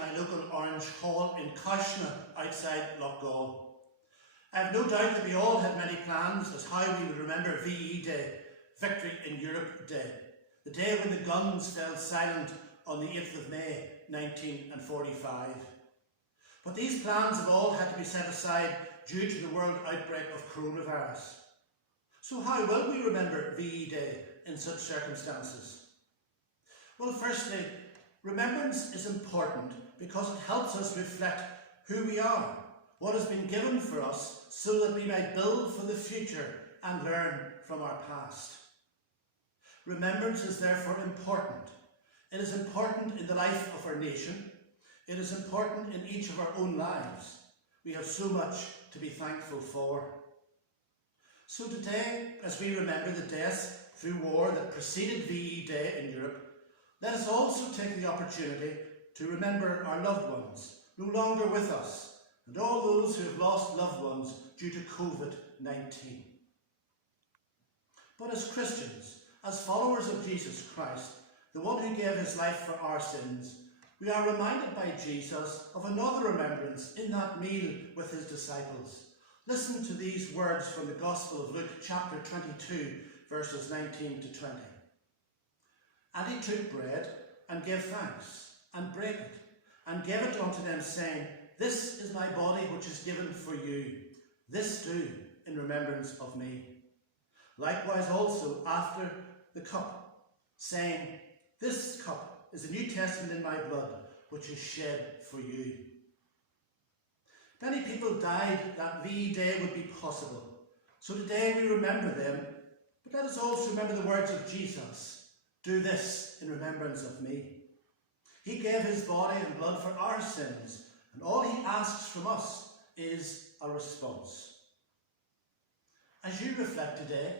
my local Orange Hall in Cashna outside Loughgall. I have no doubt that we all had many plans as how we would remember VE Day, Victory in Europe Day, the day when the guns fell silent on the 8th of May 1945. But these plans have all had to be set aside due to the world outbreak of coronavirus. So how will we remember VE Day in such circumstances? Well, firstly, remembrance is important because it helps us reflect who we are, what has been given for us, so that we may build for the future and learn from our past. Remembrance is therefore important. It is important in the life of our nation. It is important in each of our own lives. We have so much to be thankful for. So today, as we remember the deaths through war that preceded VE Day in Europe, let us also take the opportunity to remember our loved ones, no longer with us, and all those who have lost loved ones due to COVID-19. But as Christians, as followers of Jesus Christ, the one who gave his life for our sins, we are reminded by Jesus of another remembrance in that meal with his disciples. Listen to these words from the Gospel of Luke chapter 22, verses 19 to 20. And he took bread, and gave thanks, and brake it, and gave it unto them, saying, This is my body which is given for you. This do in remembrance of me. Likewise also after the cup, saying, This cup is the New Testament in my blood, which is shed for you. Many people died that VE Day would be possible. So today we remember them, but let us also remember the words of Jesus. Do this in remembrance of me. He gave his body and blood for our sins, and all he asks from us is a response. As you reflect today,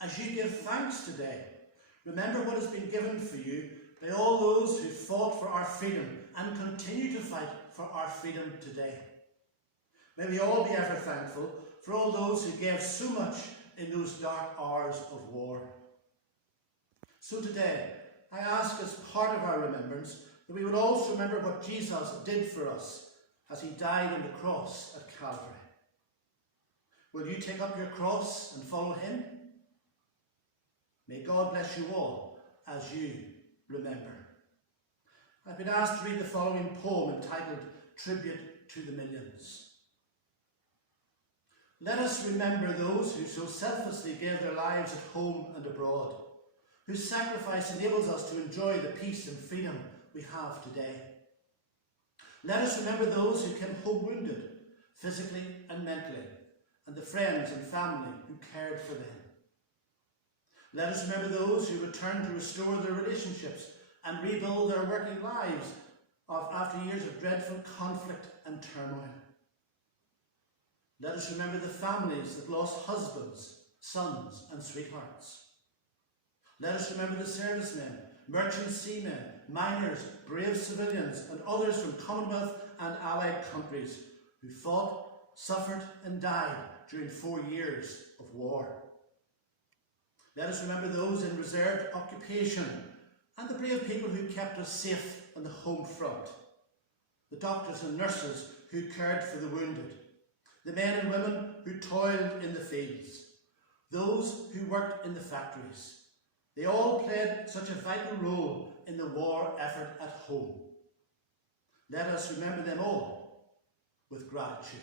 as you give thanks today, remember what has been given for you by all those who fought for our freedom and continue to fight for our freedom today. May we all be ever thankful for all those who gave so much in those dark hours of war. So today, I ask as part of our remembrance that we would also remember what Jesus did for us as he died on the cross at Calvary. Will you take up your cross and follow him? May God bless you all as you remember. I've been asked to read the following poem entitled Tribute to the Millions. Let us remember those who so selflessly gave their lives at home and abroad, whose sacrifice enables us to enjoy the peace and freedom we have today. Let us remember those who came home wounded, physically and mentally, and the friends and family who cared for them. Let us remember those who returned to restore their relationships and rebuild their working lives after years of dreadful conflict and turmoil. Let us remember the families that lost husbands, sons and sweethearts. Let us remember the servicemen, merchant seamen, miners, brave civilians and others from Commonwealth and Allied countries who fought, suffered and died during 4 years of war. Let us remember those in reserved occupation and the brave people who kept us safe on the home front, the doctors and nurses who cared for the wounded, the men and women who toiled in the fields, those who worked in the factories. They all played such a vital role in the war effort at home. Let us remember them all with gratitude.